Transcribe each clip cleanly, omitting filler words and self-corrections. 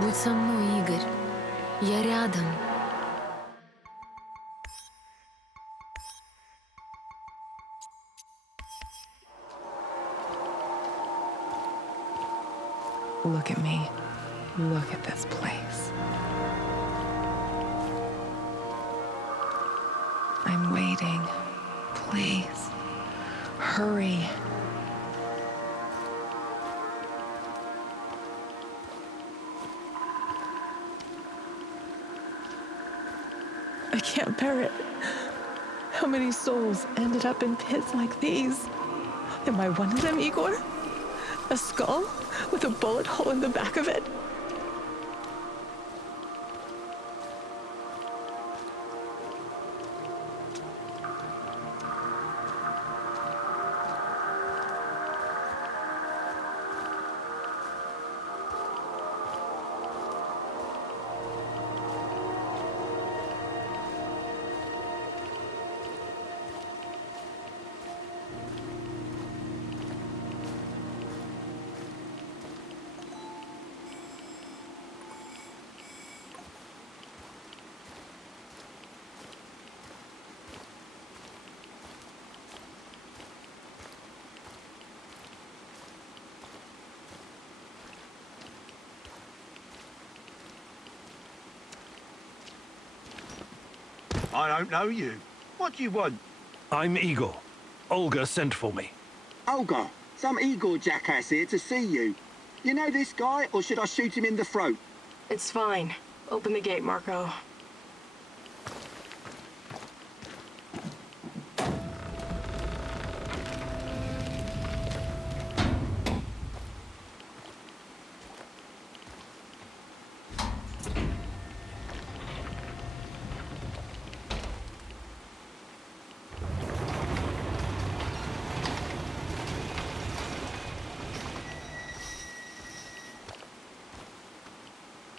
Будь со мной, Игорь. Я рядом. Look at me. Look at this place. I'm waiting. Please, hurry. I can't bear it. How many souls ended up in pits like these? Am I one of them, Igor? A skull with a bullet hole in the back of it? I don't know you. What do you want? I'm Igor. Olga sent for me. Olga, some Igor jackass here to see you. You know this guy, or should I shoot him in the throat? It's fine. Open the gate, Marco.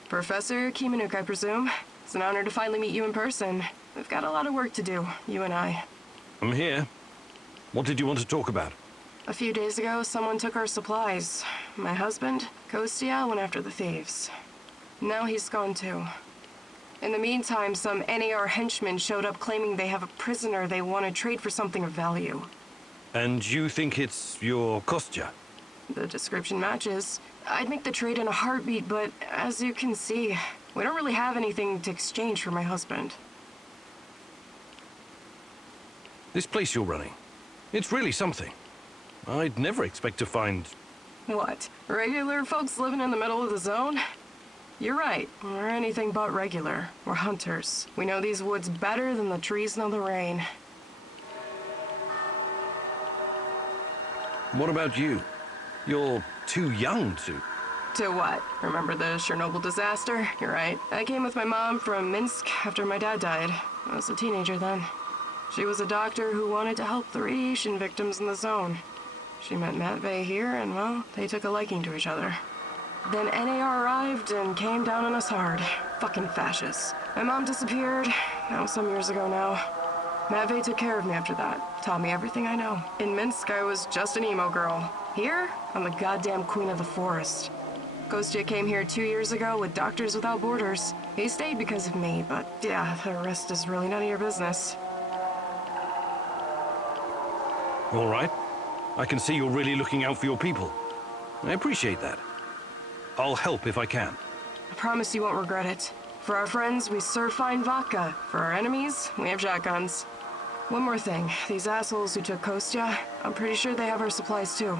Professor Khymynuk, I presume. It's an honor to finally meet you in person. We've got a lot of work to do, you and I. I'm here. What did you want to talk about? A few days ago, someone took our supplies. My husband, Kostya, went after the thieves. Now he's gone too. In the meantime, some NAR henchmen showed up claiming they have a prisoner they want to trade for something of value. And you think it's your Kostya? The description matches. I'd make the trade in a heartbeat, but as you can see, we don't really have anything to exchange for my husband. This place you're running, it's really something. I'd never expect to find... What? Regular folks living in the middle of the zone? You're right. We're anything but regular. We're hunters. We know these woods better than the trees know the rain. What about you? You're too young to... To what? Remember the Chernobyl disaster? You're right. I came with my mom from Minsk after my dad died. I was a teenager then. She was a doctor who wanted to help the radiation victims in the zone. She met Matvey here, and well, they took a liking to each other. Then NAR arrived and came down on us hard. Fucking fascists. My mom disappeared. That was some years ago now. Matvey took care of me after that. Taught me everything I know. In Minsk, I was just an emo girl. Here, I'm the goddamn queen of the forest. Kostya came here 2 years ago with Doctors Without Borders. He stayed because of me, but yeah, the rest is really none of your business. All right. I can see you're really looking out for your people. I appreciate that. I'll help if I can. I promise you won't regret it. For our friends, we serve fine vodka. For our enemies, we have shotguns. One more thing. These assholes who took Kostya, I'm pretty sure they have our supplies too.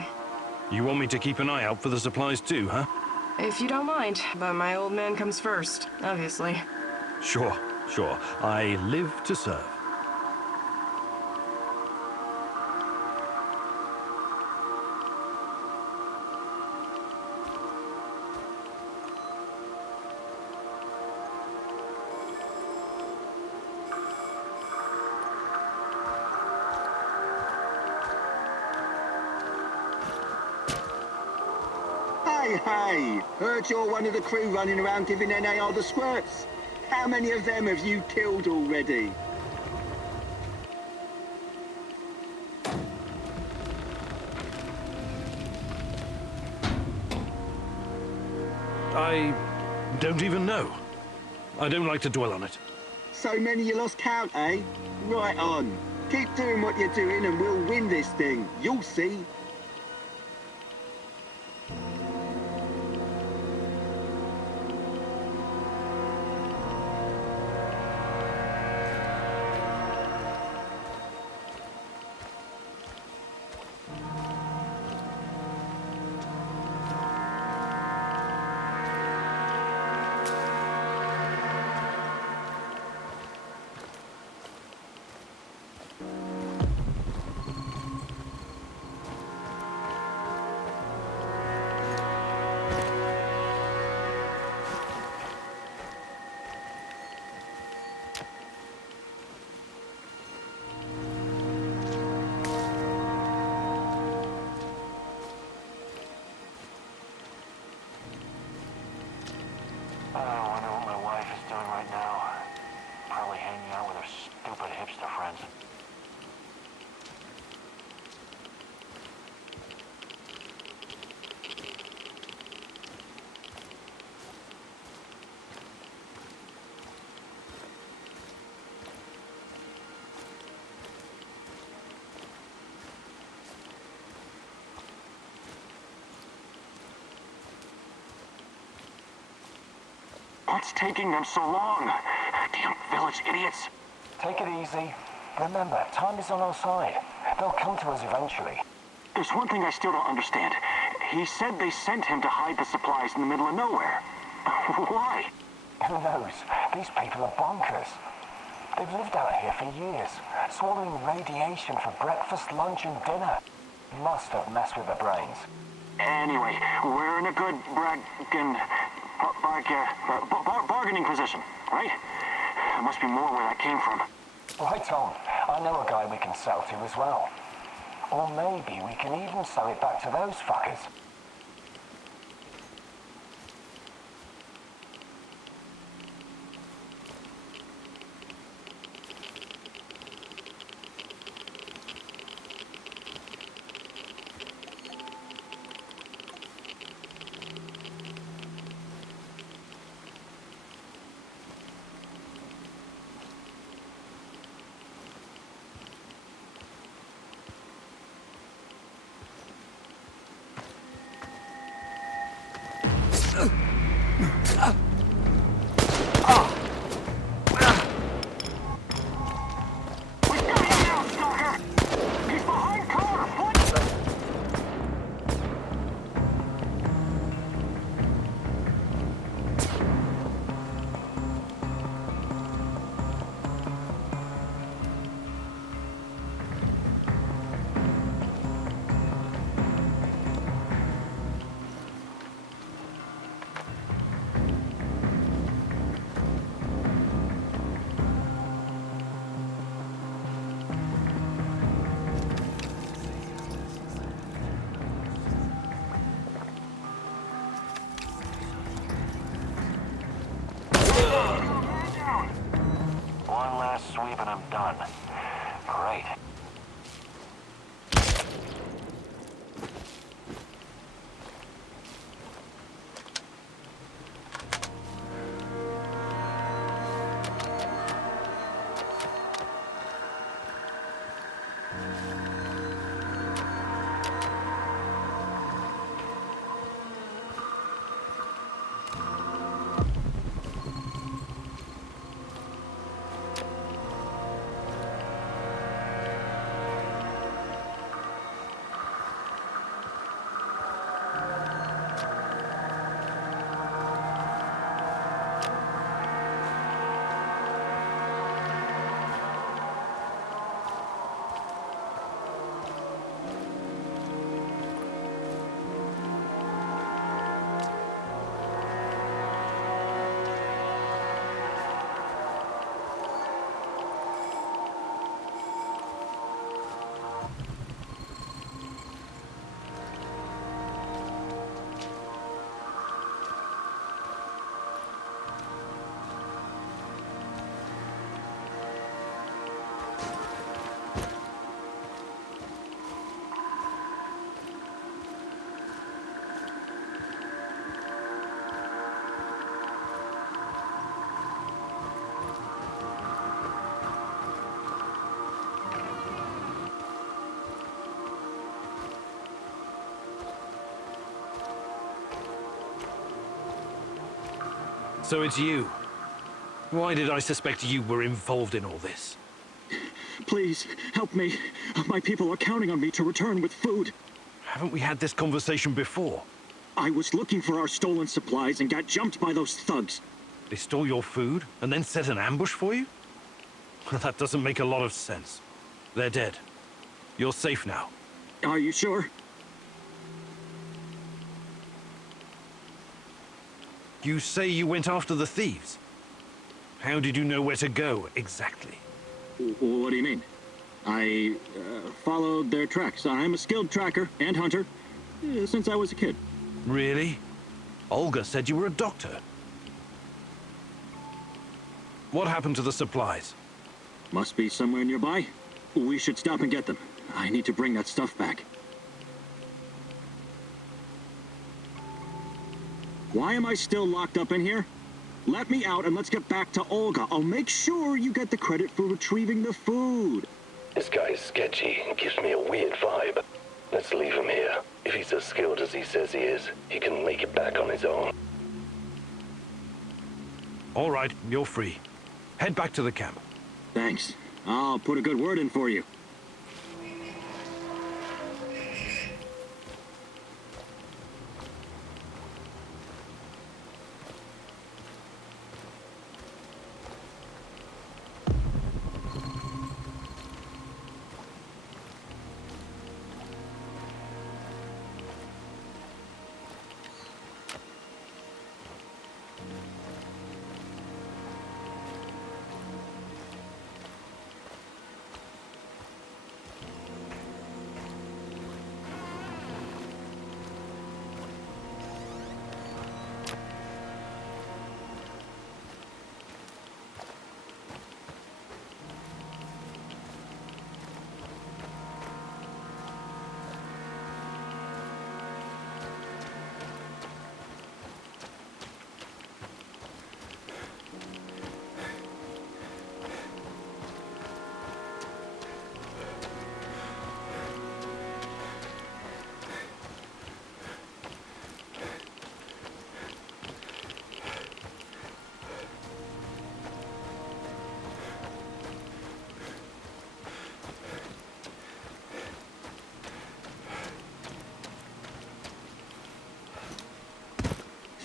You want me to keep an eye out for the supplies too, huh? If you don't mind, but my old man comes first, obviously. Sure. I live to serve. Hey! Heard you're one of the crew running around giving NAR the squirts. How many of them have you killed already? I don't even know. I don't like to dwell on it. So many you lost count, eh? Right on. Keep doing what you're doing and we'll win this thing. You'll see. What's taking them so long? Damn village idiots. Take it easy. Remember, time is on our side. They'll come to us eventually. There's one thing I still don't understand. He said they sent him to hide the supplies in the middle of nowhere. Why? Who knows? These people are bonkers. They've lived out here for years, swallowing radiation for breakfast, lunch, and dinner. Must have messed with their brains. Anyway, we're in a good bargaining position, right? There must be more where that came from. Right on. I know a guy we can sell to as well. Or maybe we can even sell it back to those fuckers. One last sweep and I'm done. Great. So it's you. Why did I suspect you were involved in all this? Please, help me. My people are counting on me to return with food. Haven't we had this conversation before? I was looking for our stolen supplies and got jumped by those thugs. They stole your food and then set an ambush for you? That doesn't make a lot of sense. They're dead. You're safe now. Are you sure? You say you went after the thieves. How did you know where to go, exactly? What do you mean? I followed their tracks. I'm a skilled tracker and hunter since I was a kid. Really? Olga said you were a doctor. What happened to the supplies? Must be somewhere nearby. We should stop and get them. I need to bring that stuff back. Why am I still locked up in here? Let me out and let's get back to Olga. I'll make sure you get the credit for retrieving the food. This guy's sketchy and gives me a weird vibe. Let's leave him here. If he's as skilled as he says he is, he can make it back on his own. All right, you're free. Head back to the camp. Thanks. I'll put a good word in for you.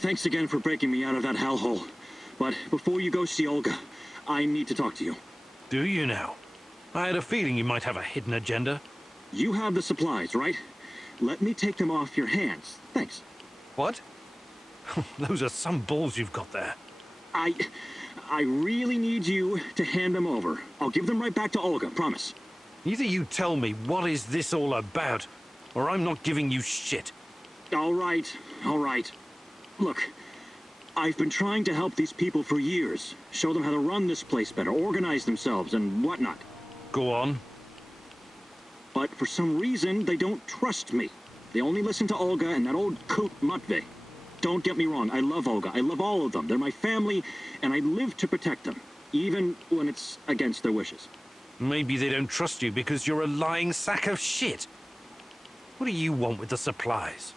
Thanks again for breaking me out of that hellhole. But before you go see Olga, I need to talk to you. Do you now? I had a feeling you might have a hidden agenda. You have the supplies, right? Let me take them off your hands. Thanks. What? Those are some balls you've got there. I really need you to hand them over. I'll give them right back to Olga, promise. Either you tell me what is this all about, or I'm not giving you shit. All right. Look, I've been trying to help these people for years. Show them how to run this place better, organize themselves, and whatnot. Go on. But for some reason, they don't trust me. They only listen to Olga and that old coot Matvey. Don't get me wrong, I love Olga. I love all of them. They're my family, and I live to protect them, even when it's against their wishes. Maybe they don't trust you because you're a lying sack of shit. What do you want with the supplies?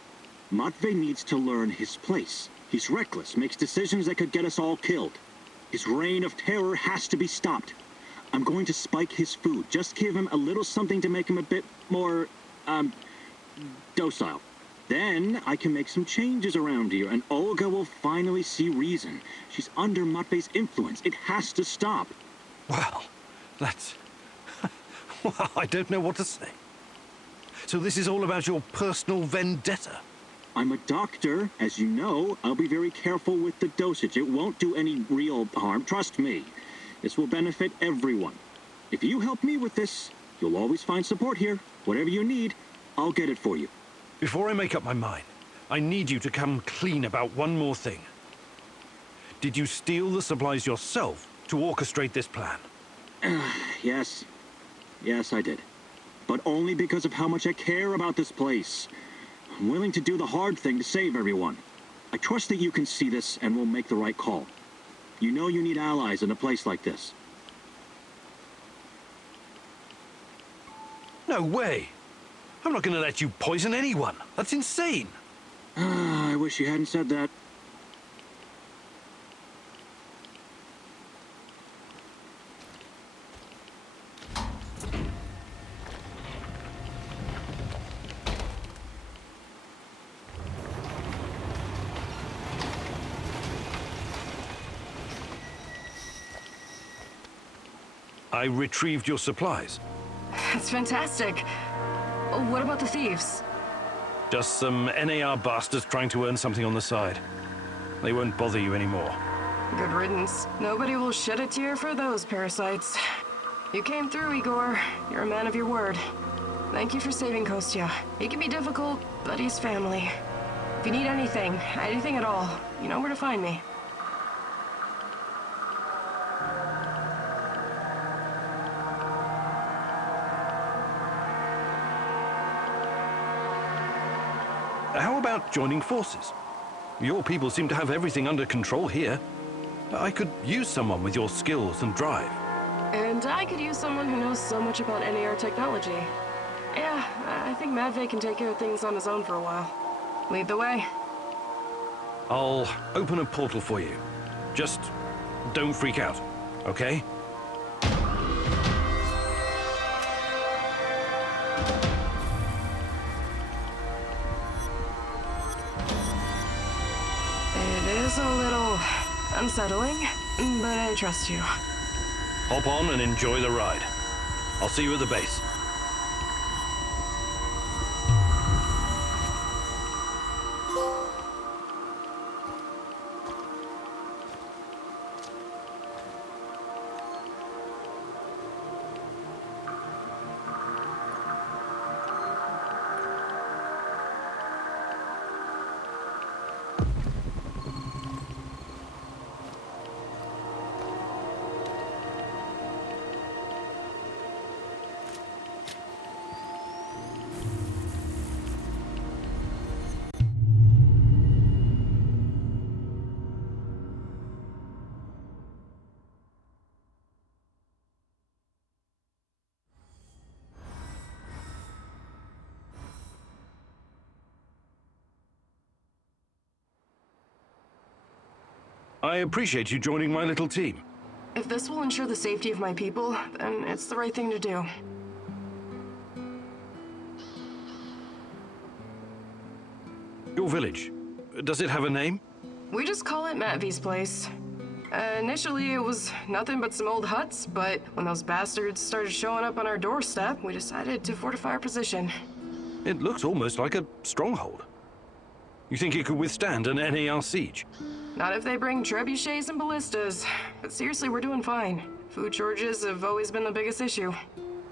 Matvey needs to learn his place. He's reckless, makes decisions that could get us all killed. His reign of terror has to be stopped. I'm going to spike his food. Just give him a little something to make him a bit more, docile. Then I can make some changes around here, and Olga will finally see reason. She's under Matvey's influence. It has to stop. Well, that's... well, I don't know what to say. So this is all about your personal vendetta? I'm a doctor, as you know. I'll be very careful with the dosage. It won't do any real harm, trust me. This will benefit everyone. If you help me with this, you'll always find support here. Whatever you need, I'll get it for you. Before I make up my mind, I need you to come clean about one more thing. Did you steal the supplies yourself to orchestrate this plan? Yes. Yes, I did. But only because of how much I care about this place. I'm willing to do the hard thing to save everyone. I trust that you can see this and will make the right call. You know you need allies in a place like this. No way! I'm not gonna let you poison anyone. That's insane. I wish you hadn't said that. I retrieved your supplies. That's fantastic. Oh, what about the thieves? Just some NAR bastards trying to earn something on the side. They won't bother you anymore. Good riddance. Nobody will shed a tear for those parasites. You came through, Igor. You're a man of your word. Thank you for saving Kostya. He can be difficult, but he's family. If you need anything at all, you know where to find me. How about joining forces? Your people seem to have everything under control here. I could use someone with your skills and drive. And I could use someone who knows so much about NAR technology. Yeah, I think Matvey can take care of things on his own for a while. Lead the way. I'll open a portal for you. Just don't freak out, okay? It is a little unsettling, but I trust you. Hop on and enjoy the ride. I'll see you at the base. I appreciate you joining my little team. If this will ensure the safety of my people, then it's the right thing to do. Your village, does it have a name? We just call it Matvey's place. Initially, it was nothing but some old huts, but when those bastards started showing up on our doorstep, we decided to fortify our position. It looks almost like a stronghold. You think it could withstand an NAR siege? Not if they bring trebuchets and ballistas. But seriously, we're doing fine. Food shortages have always been the biggest issue.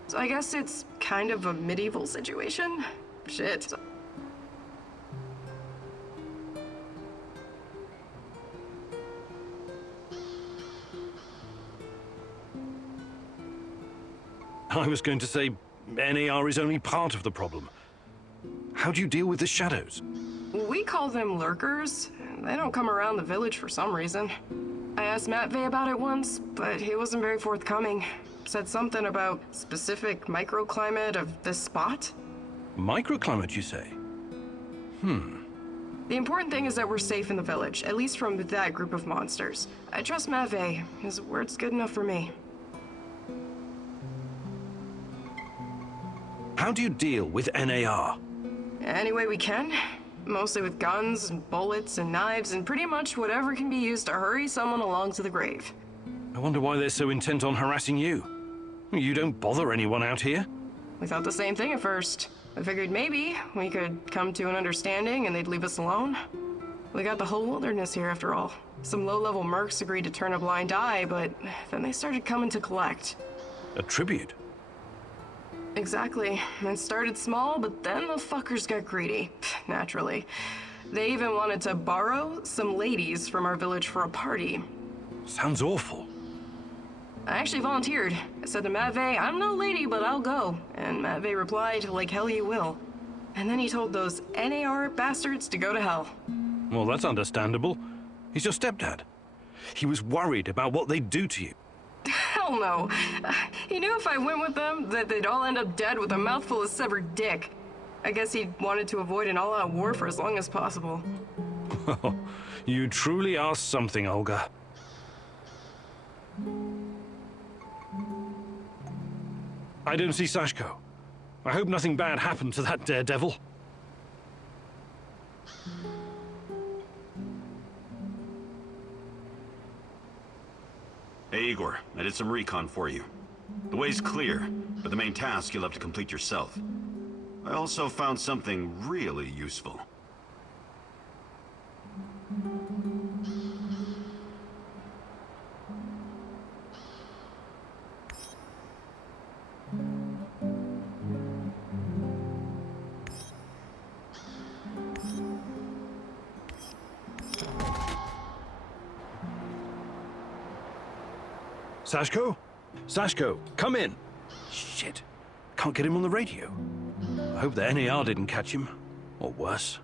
So I guess it's kind of a medieval situation? Shit. I was going to say NAR is only part of the problem. How do you deal with the shadows? We call them lurkers. They don't come around the village for some reason. I asked Matvey about it once, but he wasn't very forthcoming. Said something about specific microclimate of this spot. Microclimate, you say? The important thing is that we're safe in the village, at least from that group of monsters. I trust Matvey. His word's good enough for me. How do you deal with NAR? Any way we can. Mostly with guns, and bullets, and knives, and pretty much whatever can be used to hurry someone along to the grave. I wonder why they're so intent on harassing you. You don't bother anyone out here? We thought the same thing at first. I figured maybe we could come to an understanding and they'd leave us alone. We got the whole wilderness here after all. Some low-level mercs agreed to turn a blind eye, but then they started coming to collect. A tribute? Exactly. It started small, but then the fuckers got greedy. Naturally. They even wanted to borrow some ladies from our village for a party. Sounds awful. I actually volunteered. I said to Matvey, I'm no lady, but I'll go. And Matvey replied, like hell you will. And then he told those NAR bastards to go to hell. Well, that's understandable. He's your stepdad. He was worried about what they'd do to you. Hell no. He knew if I went with them, that they'd all end up dead with a mouthful of severed dick. I guess he wanted to avoid an all-out war for as long as possible. You truly are something, Olga. I don't see Sashko. I hope nothing bad happened to that daredevil. Hey, Igor. I did some recon for you. The way's clear, but the main task you'll have to complete yourself. I also found something really useful. Sashko? Sashko, come in! Shit. Can't get him on the radio. I hope the NAR didn't catch him. Or worse.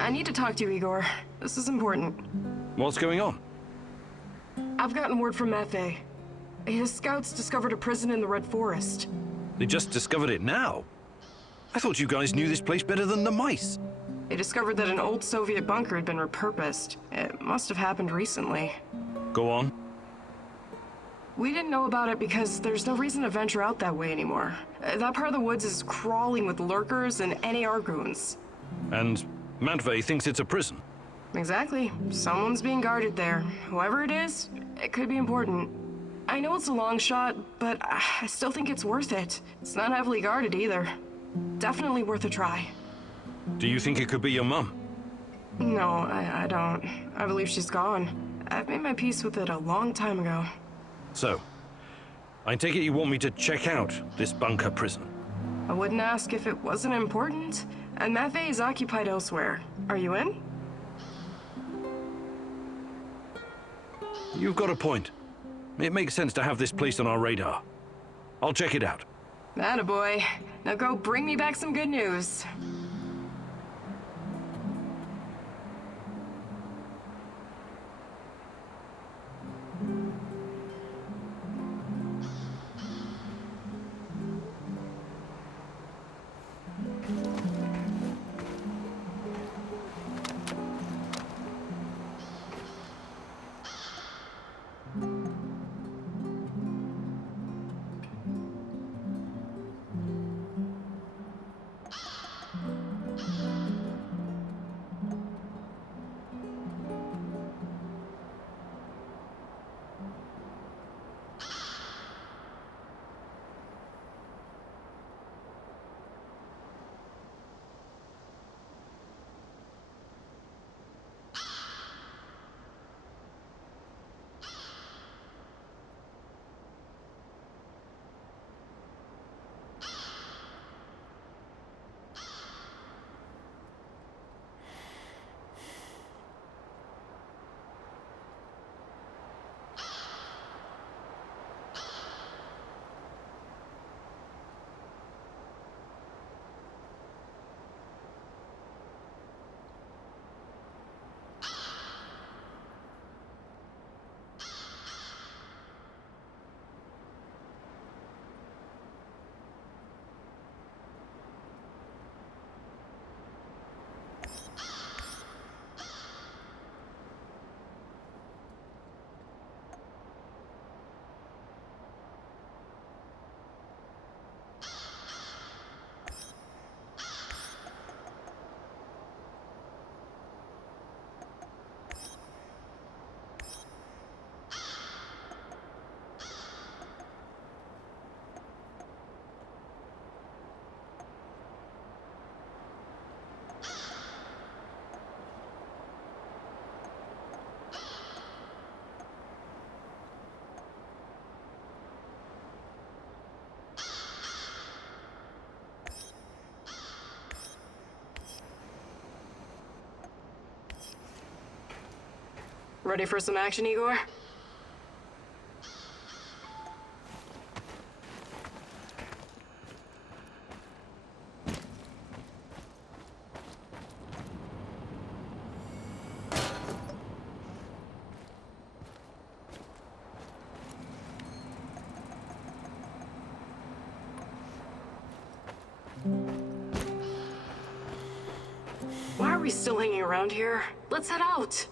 I need to talk to you, Igor. This is important. What's going on? I've gotten word from Maffei. His scouts discovered a prison in the Red Forest. They just discovered it now? I thought you guys knew this place better than the mice. They discovered that an old Soviet bunker had been repurposed. It must have happened recently. Go on. We didn't know about it because there's no reason to venture out that way anymore. That part of the woods is crawling with lurkers and NAR goons. And Matvey thinks it's a prison. Exactly. Someone's being guarded there. Whoever it is, it could be important. I know it's a long shot, but I still think it's worth it. It's not heavily guarded either. Definitely worth a try. Do you think it could be your mum? No, I don't. I believe she's gone. I've made my peace with it a long time ago. So, I take it you want me to check out this bunker prison? I wouldn't ask if it wasn't important. And Maffei is occupied elsewhere. Are you in? You've got a point. It makes sense to have this place on our radar. I'll check it out. Attaboy. Now go bring me back some good news. Ready for some action, Igor? Why are we still hanging around here? Let's head out!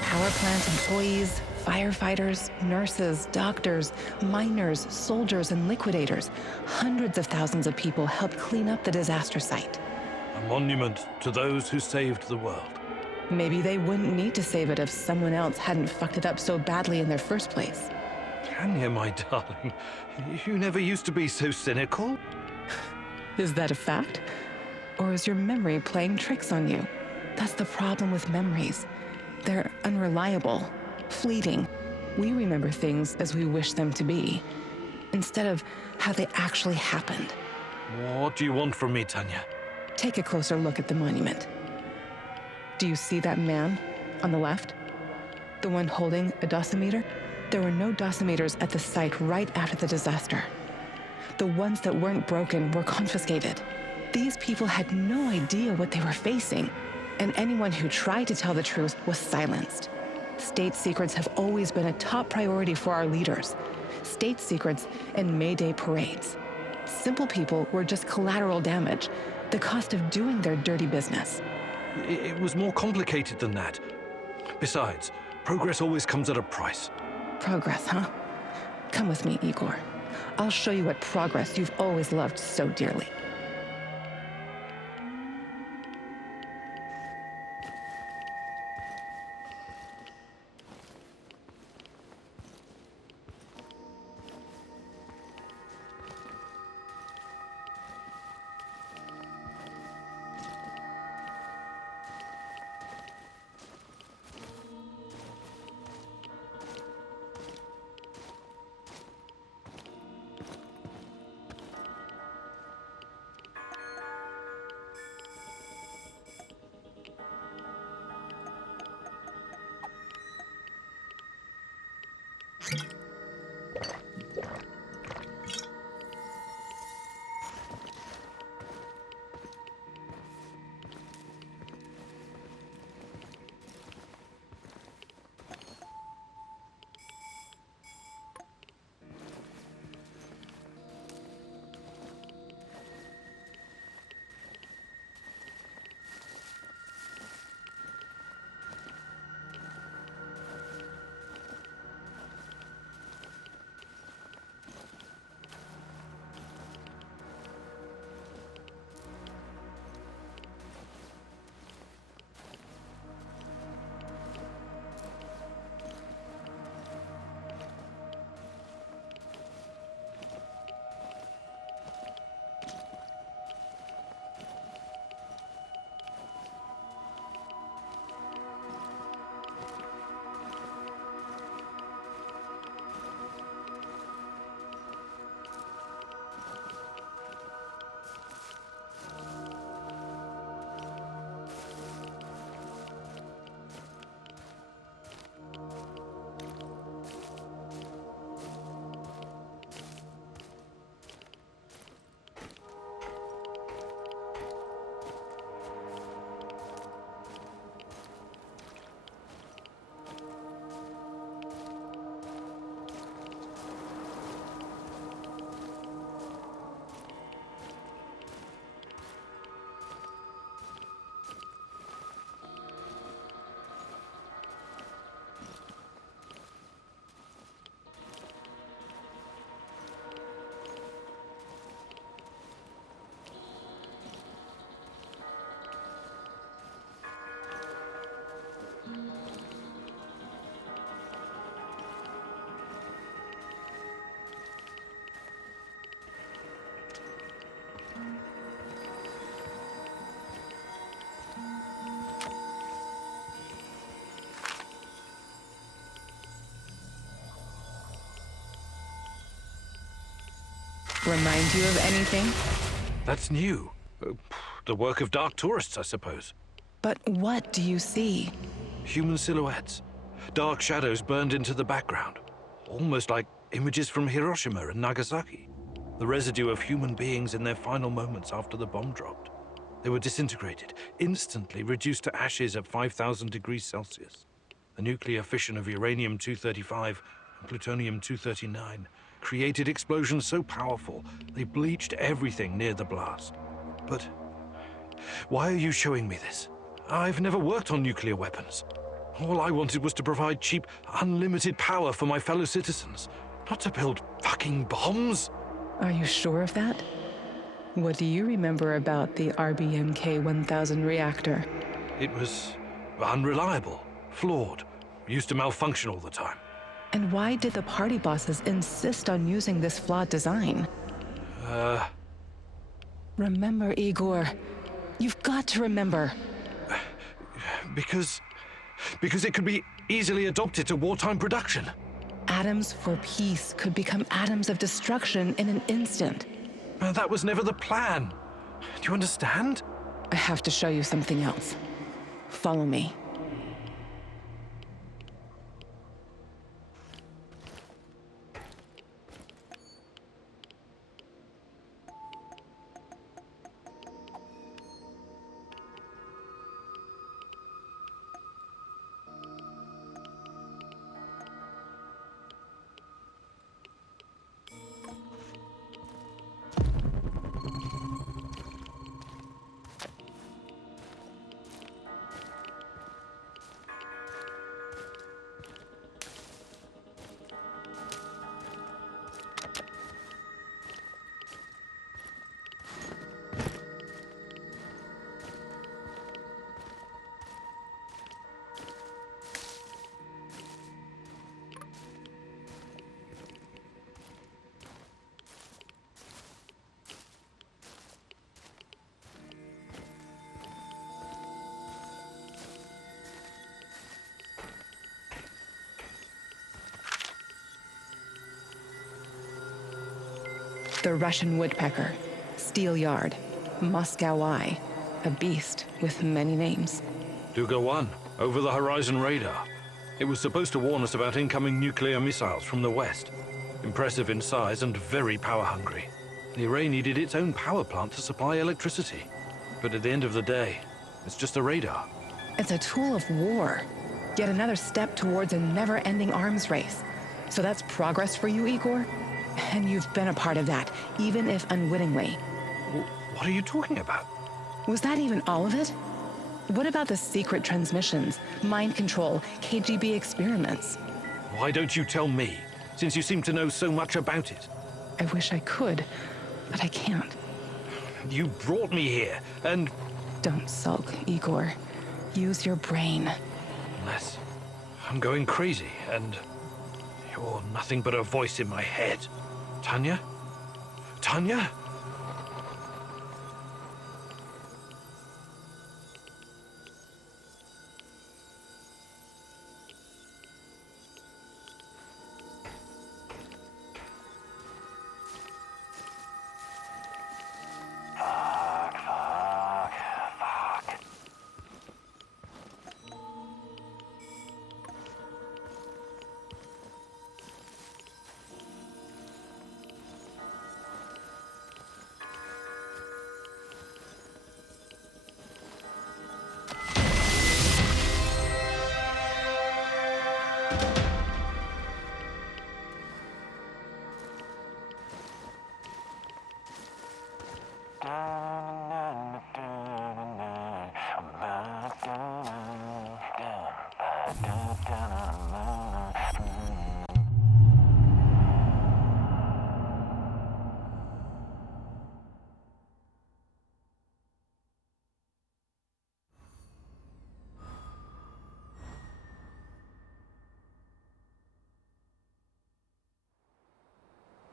Power plant employees, firefighters, nurses, doctors, miners, soldiers, and liquidators. Hundreds of thousands of people helped clean up the disaster site. A monument to those who saved the world. Maybe they wouldn't need to save it if someone else hadn't fucked it up so badly in their first place. Tanya, my darling, you never used to be so cynical. Is that a fact? Or is your memory playing tricks on you? That's the problem with memories. They're unreliable, fleeting. We remember things as we wish them to be, instead of how they actually happened. What do you want from me, Tanya? Take a closer look at the monument. Do you see that man on the left? The one holding a dosimeter? There were no dosimeters at the site right after the disaster. The ones that weren't broken were confiscated. These people had no idea what they were facing, and anyone who tried to tell the truth was silenced. State secrets have always been a top priority for our leaders. State secrets and May Day parades. Simple people were just collateral damage, the cost of doing their dirty business. It was more complicated than that. Besides, progress always comes at a price. Progress, huh? Come with me, Igor. I'll show you what progress you've always loved so dearly. Remind you of anything? That's new. The work of dark tourists, I suppose. But what do you see? Human silhouettes. Dark shadows burned into the background. Almost like images from Hiroshima and Nagasaki. The residue of human beings in their final moments after the bomb dropped. They were disintegrated, instantly reduced to ashes at 5,000 degrees Celsius. The nuclear fission of uranium-235 and plutonium-239 created explosions so powerful they bleached everything near the blast. But why are you showing me this? I've never worked on nuclear weapons. All I wanted was to provide cheap, unlimited power for my fellow citizens, not to build fucking bombs. Are you sure of that? What do you remember about the RBMK-1000 reactor? It was unreliable, flawed, used to malfunction all the time. And why did the party bosses insist on using this flawed design? Remember, Igor. You've got to remember. Because it could be easily adopted to wartime production. Atoms for peace could become atoms of destruction in an instant. That was never the plan. Do you understand? I have to show you something else. Follow me. The Russian woodpecker, steel yard, Moscow eye, a beast with many names. Duga 1, over the horizon radar. It was supposed to warn us about incoming nuclear missiles from the west. Impressive in size and very power-hungry. The array needed its own power plant to supply electricity. But at the end of the day, it's just a radar. It's a tool of war. Yet another step towards a never-ending arms race. So that's progress for you, Igor? And you've been a part of that, even if unwittingly. What are you talking about? Was that even all of it? What about the secret transmissions, mind control, KGB experiments? Why don't you tell me, since you seem to know so much about it? I wish I could, but I can't. You brought me here, and... Don't sulk, Igor. Use your brain. Unless I'm going crazy, and you're nothing but a voice in my head. Tanya? Tanya?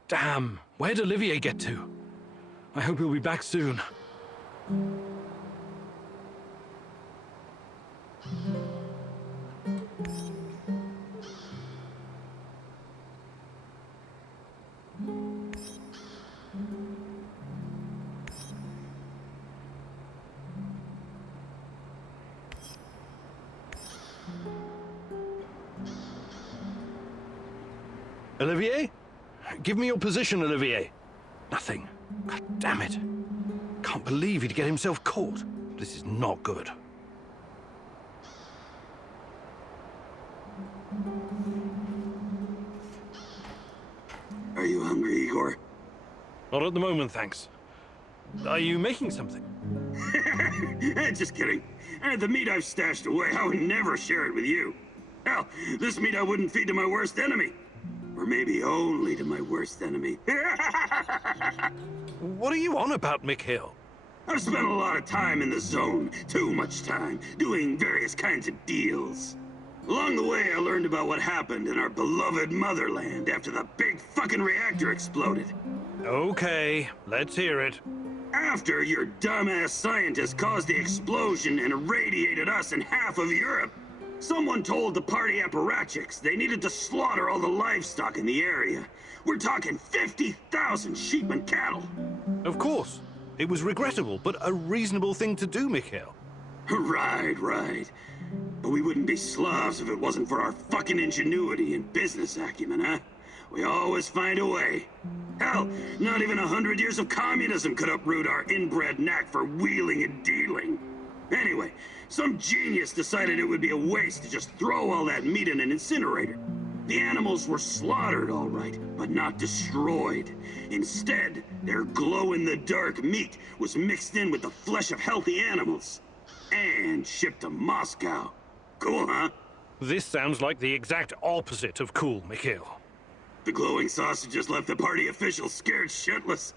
Damn, where'd Olivier get to? I hope he'll be back soon. Olivier? Give me your position, Olivier. Nothing. God damn it. Can't believe he'd get himself caught. This is not good. Are you hungry, Igor? Not at the moment, thanks. Are you making something? Just kidding. The meat I've stashed away, I would never share it with you. Hell, this meat I wouldn't feed to my worst enemy. Or maybe only to my worst enemy. What are you on about, Mikhail? I've spent a lot of time in the zone. Too much time. Doing various kinds of deals. Along the way, I learned about what happened in our beloved motherland after the big fucking reactor exploded. Okay, let's hear it. After your dumbass scientists caused the explosion and irradiated us and half of Europe, someone told the party apparatchiks they needed to slaughter all the livestock in the area. We're talking 50,000 sheep and cattle. Of course. It was regrettable, but a reasonable thing to do, Mikhail. Right. But we wouldn't be Slavs if it wasn't for our fucking ingenuity and business acumen, huh? We always find a way. Hell, not even 100 years of communism could uproot our inbred knack for wheeling and dealing. Anyway, some genius decided it would be a waste to just throw all that meat in an incinerator. The animals were slaughtered, all right, but not destroyed. Instead, their glow-in-the-dark meat was mixed in with the flesh of healthy animals. And shipped to Moscow. Cool, huh? This sounds like the exact opposite of cool, Mikhail. The glowing sausages left the party officials scared shitless.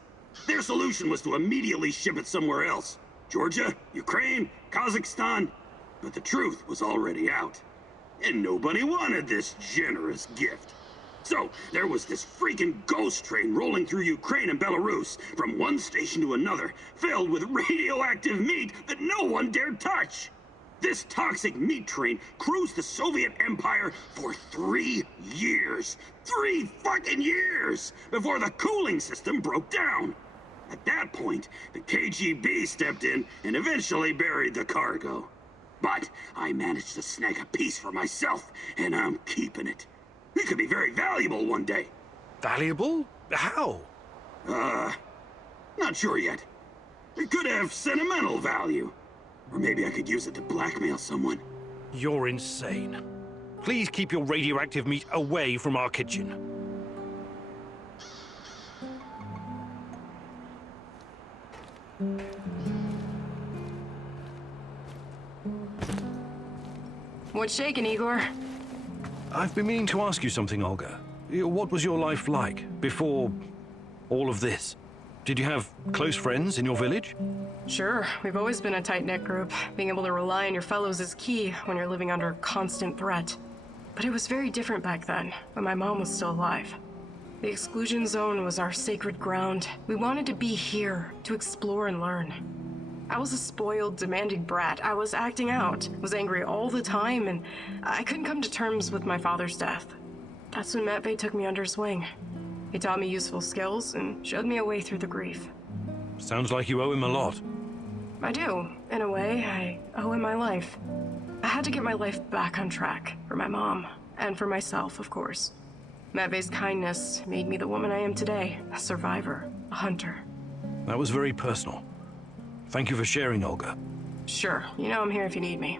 Their solution was to immediately ship it somewhere else. Georgia, Ukraine, Kazakhstan. But the truth was already out. And nobody wanted this generous gift. So, there was this freaking ghost train rolling through Ukraine and Belarus, from one station to another, filled with radioactive meat that no one dared touch. This toxic meat train cruised the Soviet Empire for 3 years. 3 fucking years! Before the cooling system broke down. At that point, the KGB stepped in and eventually buried the cargo. But I managed to snag a piece for myself, and I'm keeping it. It could be very valuable one day. Valuable? How? Not sure yet. It could have sentimental value. Or maybe I could use it to blackmail someone. You're insane. Please keep your radioactive meat away from our kitchen. What's shaking, Igor? I've been meaning to ask you something, Olga. What was your life like before all of this? Did you have close friends in your village? Sure, we've always been a tight-knit group. Being able to rely on your fellows is key when you're living under constant threat. But it was very different back then, when my mom was still alive. The exclusion zone was our sacred ground. We wanted to be here, to explore and learn. I was a spoiled, demanding brat. I was acting out, was angry all the time, and I couldn't come to terms with my father's death. That's when Matvey took me under his wing. He taught me useful skills and showed me a way through the grief. Sounds like you owe him a lot. I do. In a way, I owe him my life. I had to get my life back on track, for my mom, and for myself, of course. Matvey's kindness made me the woman I am today, a survivor, a hunter. That was very personal. Thank you for sharing, Olga. Sure, you know I'm here if you need me.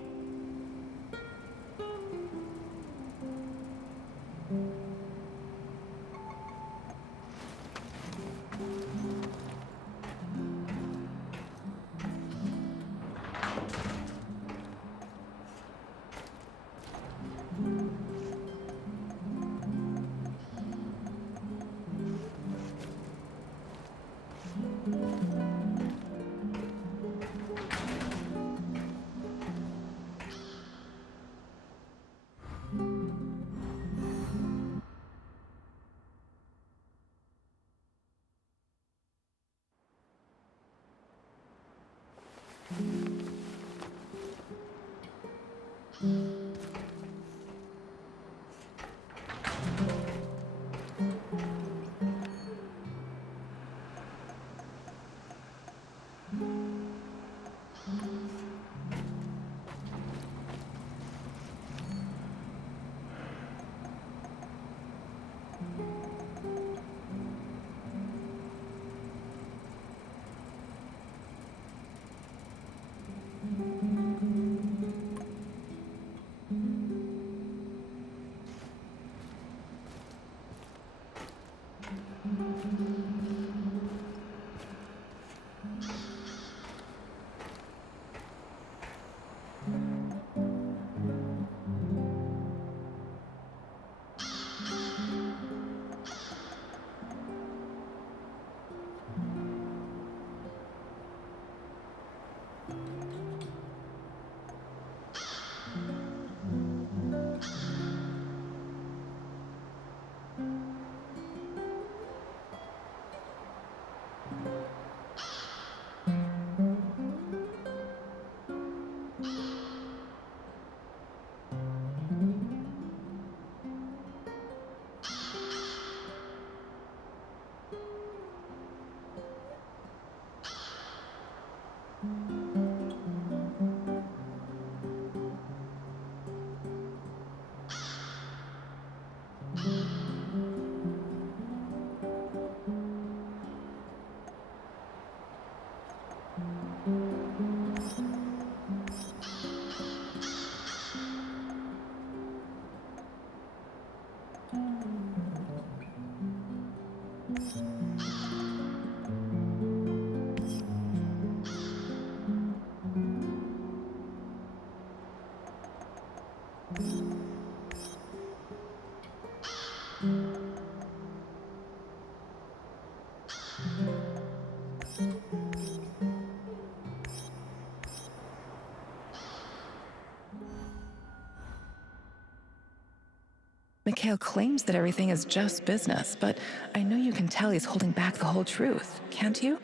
Mikhail claims that everything is just business, but I know you can tell he's holding back the whole truth, can't you?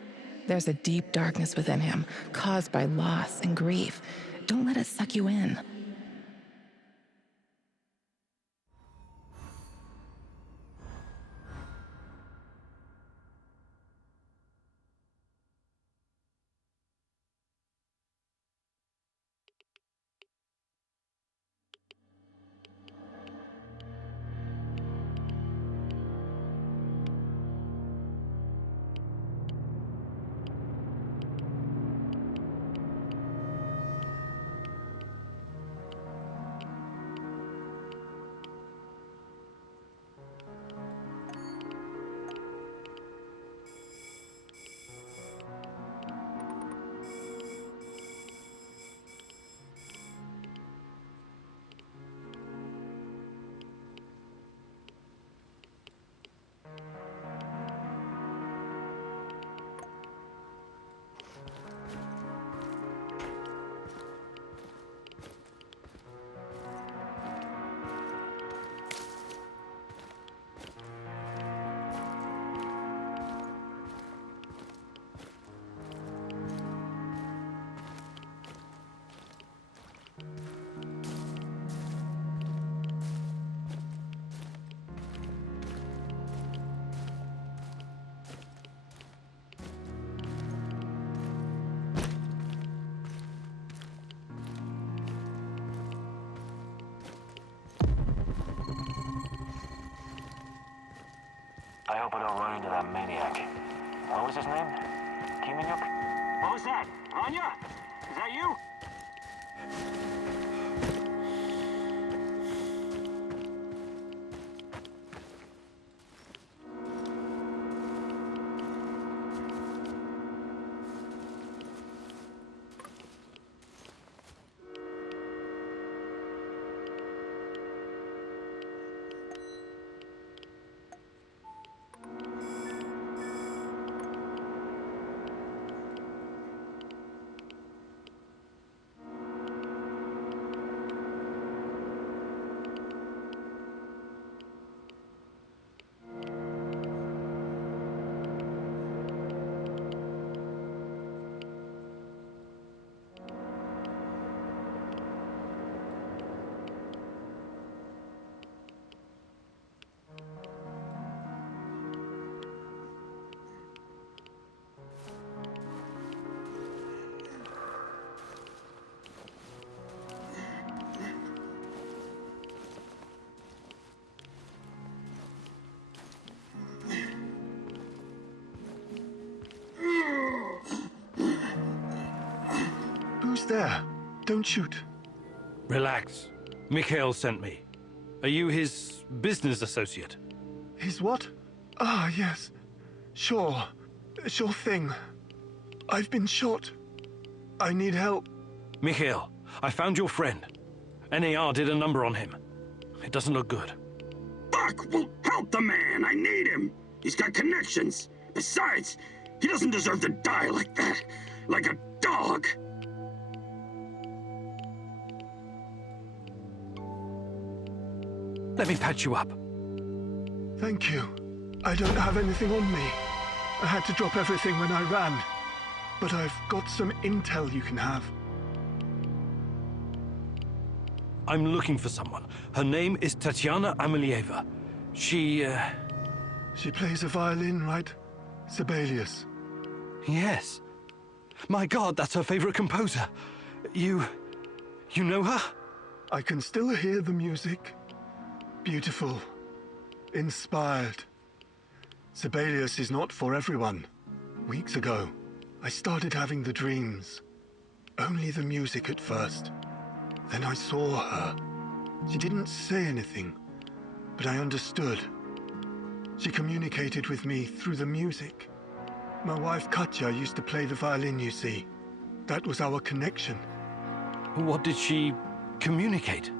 There's a deep darkness within him, caused by loss and grief. Don't let it suck you in. I hope I don't run into that maniac. What was his name? Khymynuk? What was that? Anya? Is that you? Who's there? Don't shoot. Relax. Mikhail sent me. Are you his business associate? His what? Ah, yes. Sure. Sure thing. I've been shot. I need help. Mikhail, I found your friend. NAR did a number on him. It doesn't look good. Fuck! Well, help the man! I need him! He's got connections! Besides, he doesn't deserve to die like that! Like a dog! Let me patch you up. Thank you. I don't have anything on me. I had to drop everything when I ran. But I've got some intel you can have. I'm looking for someone. Her name is Tatyana Amelieva. She plays a violin, right? Sibelius. Yes. My God, that's her favorite composer. You know her? I can still hear the music. Beautiful. Inspired. Sibelius is not for everyone. Weeks ago, I started having the dreams. Only the music at first. Then I saw her. She didn't say anything, but I understood. She communicated with me through the music. My wife Katya used to play the violin, you see. That was our connection. What did she communicate?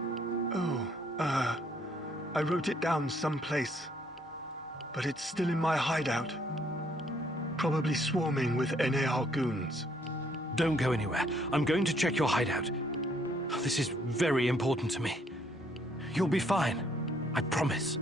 Oh, I wrote it down someplace. But it's still in my hideout. Probably swarming with NAR goons. Don't go anywhere. I'm going to check your hideout. This is very important to me. You'll be fine. I promise.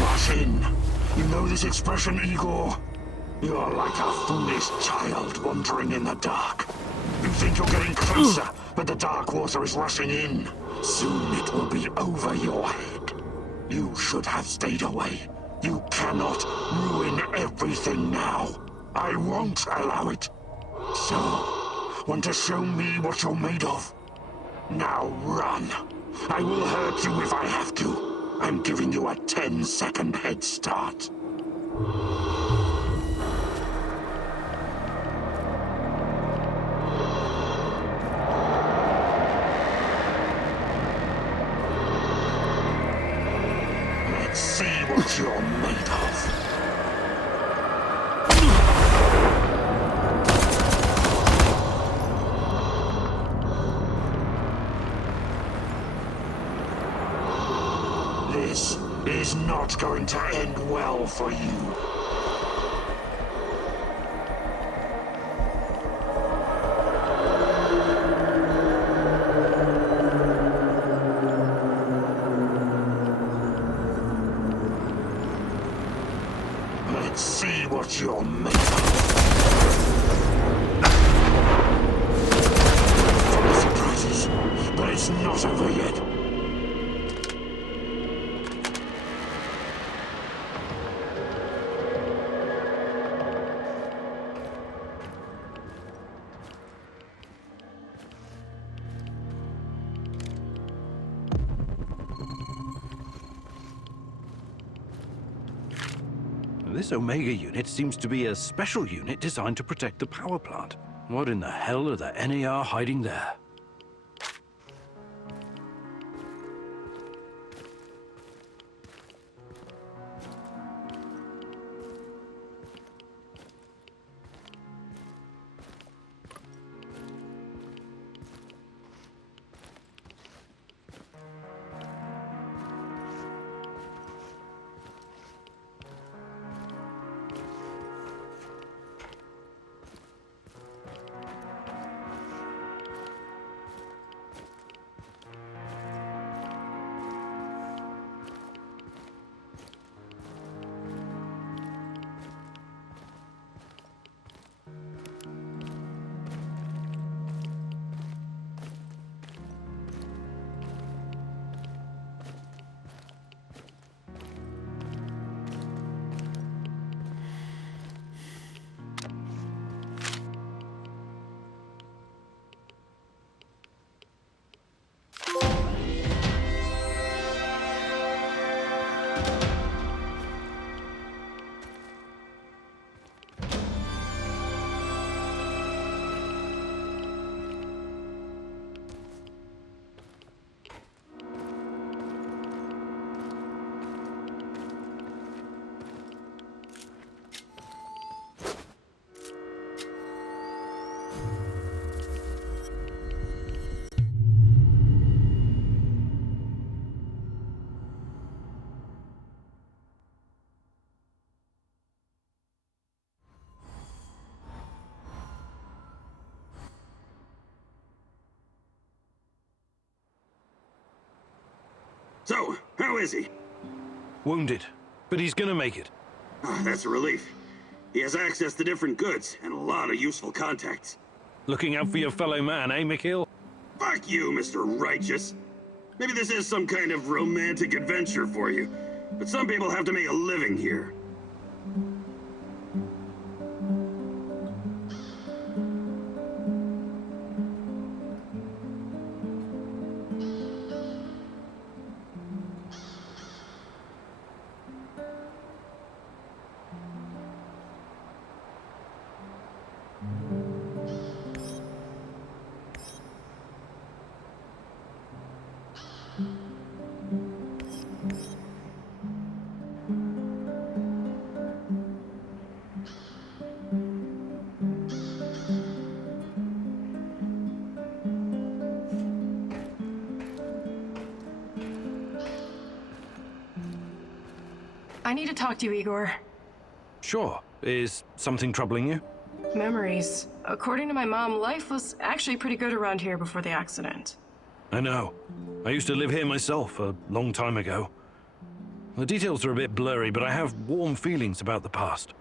Rush in. You know this expression, Igor? You're like a foolish child wandering in the dark. You think you're getting closer, but the dark water is rushing in. Soon it will be over your head. You should have stayed away. You cannot ruin everything now. I won't allow it. So, want to show me what you're made of? Now run. I will hurt you if I have to. I'm giving you a 10-second head start. Let's see what you're made of. This is not going to end well for you. Let's see what you're made of. Full of surprises, but it's not over yet. This Omega unit seems to be a special unit designed to protect the power plant. What in the hell are the NAR hiding there? So, how is he? Wounded, but he's gonna make it. Oh, that's a relief. He has access to different goods and a lot of useful contacts. Looking out for your fellow man, eh, Mikhail? Fuck you, Mr. Righteous. Maybe this is some kind of romantic adventure for you, but some people have to make a living here. I need to talk to you, Igor. Sure. Is something troubling you? Memories. According to my mom, life was actually pretty good around here before the accident. I know. I used to live here myself a long time ago. The details are a bit blurry, but I have warm feelings about the past.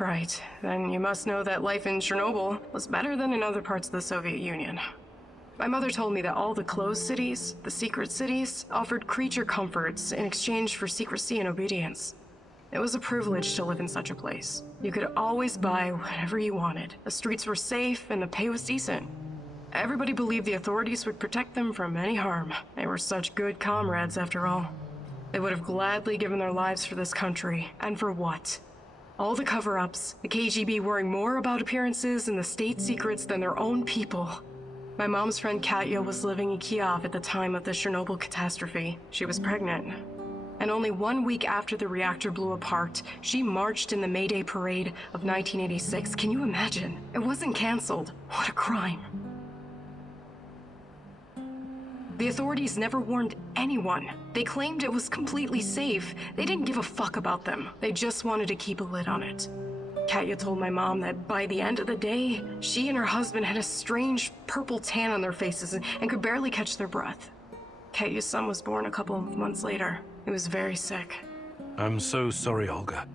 Right. Then you must know that life in Chernobyl was better than in other parts of the Soviet Union. My mother told me that all the closed cities, the secret cities, offered creature comforts in exchange for secrecy and obedience. It was a privilege to live in such a place. You could always buy whatever you wanted. The streets were safe and the pay was decent. Everybody believed the authorities would protect them from any harm. They were such good comrades after all. They would have gladly given their lives for this country. And for what? All the cover-ups, the KGB worrying more about appearances and the state secrets than their own people. My mom's friend Katya was living in Kiev at the time of the Chernobyl catastrophe. She was pregnant. And only 1 week after the reactor blew apart, she marched in the May Day parade of 1986. Can you imagine? It wasn't canceled. What a crime. The authorities never warned anyone. They claimed it was completely safe. They didn't give a fuck about them. They just wanted to keep a lid on it. Katya told my mom that by the end of the day, she and her husband had a strange purple tan on their faces and could barely catch their breath. Katya's son was born a couple of months later. He was very sick. I'm so sorry, Olga.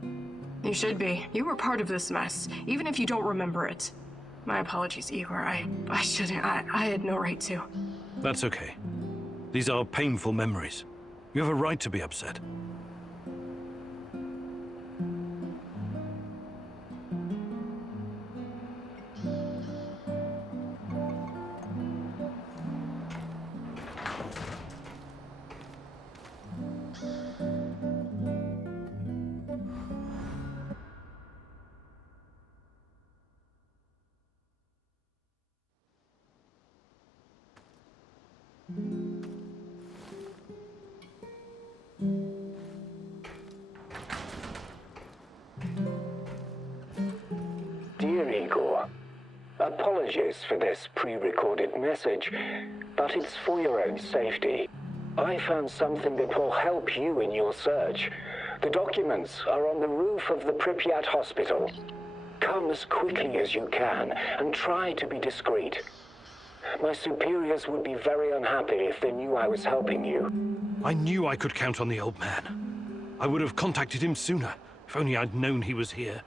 You should be. You were part of this mess, even if you don't remember it. My apologies, Igor. I shouldn't. I had no right to. That's okay. These are painful memories. You have a right to be upset. Dear Igor, apologies for this pre-recorded message, but it's for your own safety. I found something that will help you in your search. The documents are on the roof of the Pripyat hospital. Come as quickly as you can and try to be discreet. My superiors would be very unhappy if they knew I was helping you. I knew I could count on the old man. I would have contacted him sooner, if only I'd known he was here.